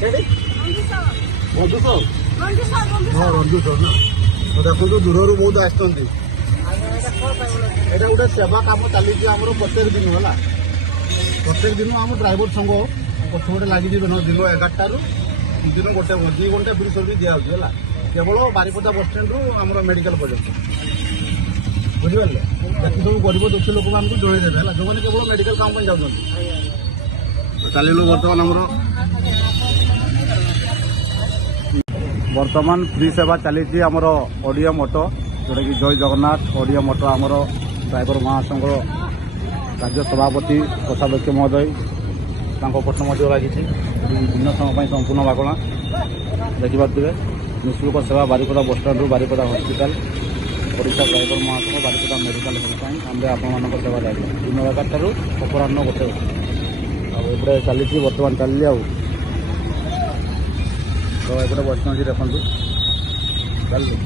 ବନ୍ଧୁ ସାର୍ ହଁ ରଞ୍ଜୁ ସାର୍ ନା ଦେଖନ୍ତୁ ଦୂରରୁ ବହୁତ ଆସିଛନ୍ତି। ଏଇଟା ଗୋଟେ ସେବା କାମ ଚାଲିଛି ଆମର ପ୍ରତ୍ୟେକ ଦିନ ହେଲା। ପ୍ରତ୍ୟେକ ଦିନ ଆମ ଡ୍ରାଇଭର ସଂଘ ପଛପଟେ ଲାଗିଛି ଦିନ 11ଟାରୁ ଦିନ 2 ଘଣ୍ଟା ଫ୍ରି ସର୍ଭିସ୍ ଦିଆହେଉଛି ହେଲା। କେବଳ ବାରିପଦା ବସଷ୍ଟାଣ୍ଡରୁ ଆମର ମେଡିକାଲ ପର୍ଯ୍ୟନ୍ତ ବୁଝିପାରିଲେ। ବାକି ସବୁ ଗରିବ ଦୁଃଖୀ ଲୋକମାନଙ୍କୁ ଜଣେଇଦେବେ ହେଲା, ଯେଉଁମାନେ କେବଳ ମେଡିକାଲ କାମ ପାଇଁ ଯାଉଛନ୍ତି। ଚାଲିଲୁ ବର୍ତ୍ତମାନ ଫ୍ରି ସେବା ଚାଲିଛି ଆମର ଓଡ଼ିଆ ମଟୋ, ଯେଉଁଟାକି ଜୟ ଜଗନ୍ନାଥ ଓଡ଼ିଆ ମଟୋ ଆମର ଡ୍ରାଇଭର ମହାସଂଘର ରାଜ୍ୟ ସଭାପତି କୋଷାଧ୍ୟକ୍ଷ ମହୋଦୟ ତାଙ୍କ ପତ୍ର ମଧ୍ୟ ଲାଗିଛି। ଦିନ ସମୟ ପାଇଁ ସମ୍ପୂର୍ଣ୍ଣ ମାଗଣା ଦେଖିପାରୁଥିବେ। ନିଃଶୁଳ୍କ ସେବା ବାରିପଦା ବସଷ୍ଟାଣ୍ଡରୁ ବାରିପଦା ହସ୍ପିଟାଲ, ଓଡ଼ିଶା ଡ୍ରାଇଭର ମହାସଂଘ ବାରିପଦା ମେଡିକାଲ ହେଲ୍ପଲାଇନ୍ ଆମେ ଆପଣମାନଙ୍କ ସେବା ଲାଗି ଦିନ 11ଟାରୁ ଅପରାହ୍ନ 1। ଆଉ ଏପଟେ ଚାଲିଛି ବର୍ତ୍ତମାନ ଚାଲିଲି ଆଉ ତ ଏପଟେ ବସିଛନ୍ତି ଦେଖନ୍ତୁ ଚାଲିଲି।